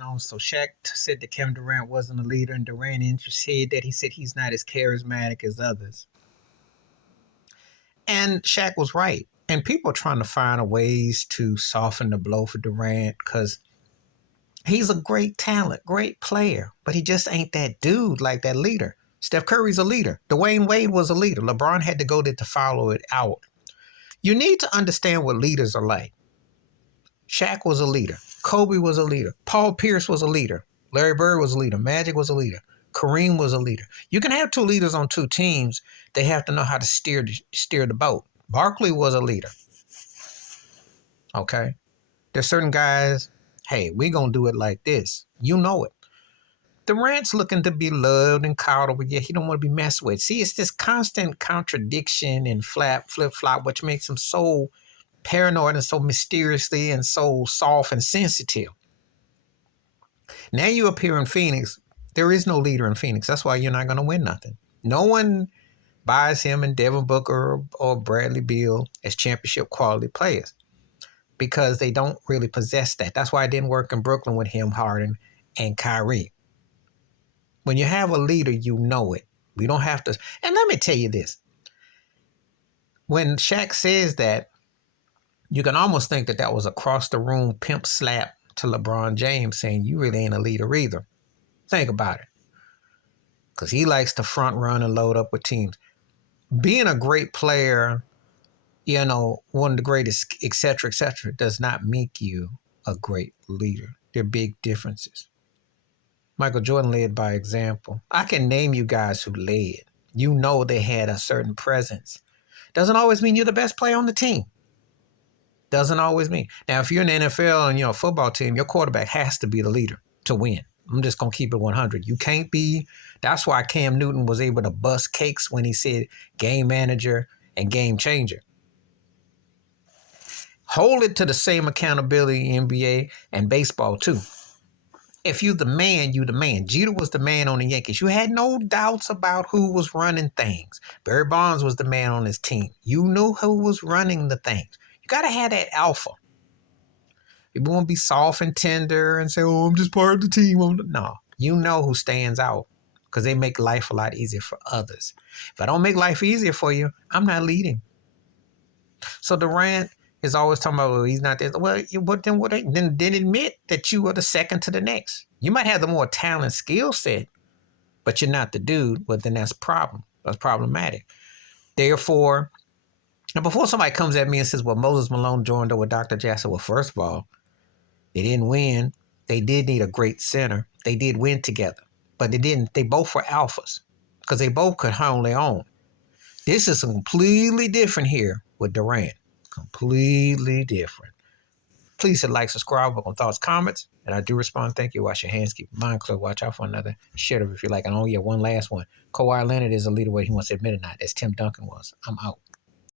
on. So Shaq said that Kevin Durant wasn't a leader, and Durant said that he's not as charismatic as others. And Shaq was right. And people are trying to find ways to soften the blow for Durant because he's a great talent, great player, but he just ain't that dude like that leader. Steph Curry's a leader. Dwayne Wade was a leader. LeBron had to go there to follow it out. You need to understand what leaders are like. Shaq was a leader. Kobe was a leader. Paul Pierce was a leader. Larry Bird was a leader. Magic was a leader. Kareem was a leader. You can have two leaders on two teams. They have to know how to steer the boat. Barkley was a leader. Okay? There's certain guys, hey, we're going to do it like this. You know it. Durant's looking to be loved and coddled, but yet he don't want to be messed with. See, it's this constant contradiction and flip-flop, which makes him so paranoid and so mysteriously and so soft and sensitive. Now you up here in Phoenix. There is no leader in Phoenix. That's why you're not going to win nothing. No one buys him and Devin Booker or Bradley Beal as championship quality players because they don't really possess that. That's why it didn't work in Brooklyn with him, Harden, and Kyrie. When you have a leader, you know it. We don't have to. And let me tell you this. When Shaq says that, you can almost think that was across the room pimp slap to LeBron James saying, you really ain't a leader either. Think about it. Because he likes to front run and load up with teams. Being a great player, one of the greatest, et cetera, does not make you a great leader. There are big differences. Michael Jordan led by example. I can name you guys who led. You know they had a certain presence. Doesn't always mean you're the best player on the team. Doesn't always mean. Now, if you're in the NFL and you're a football team, your quarterback has to be the leader to win. I'm just going to keep it 100. You can't be. That's why Cam Newton was able to bust cakes when he said game manager and game changer. Hold it to the same accountability in NBA and baseball, too. If you're the man, you're the man. Jeter was the man on the Yankees. You had no doubts about who was running things. Barry Bonds was the man on his team. You knew who was running the things. You got to have that alpha. People won't be soft and tender and say, oh, I'm just part of the team. No, you know who stands out because they make life a lot easier for others. If I don't make life easier for you, I'm not leading. So Durant is always talking about, well, he's not there. Well, then admit that you are the second to the next. You might have the more talent skill set, but you're not the dude. Well, then that's a problem. That's problematic. Therefore, now before somebody comes at me and says, well, Moses Malone joined up with Dr. Jackson. Well, first of all, they didn't win. They did need a great center. They did win together, but they didn't. They both were alphas because they both could hold their own. This is completely different here with Durant. Completely different. Please hit like, subscribe, book on thoughts, comments, and I do respond. Thank you. Wash your hands, keep your mind clear. Watch out for another shit if you like. And oh yeah, one last one. Kawhi Leonard is a leader, whether he wants to admit it or not. As Tim Duncan was. I'm out.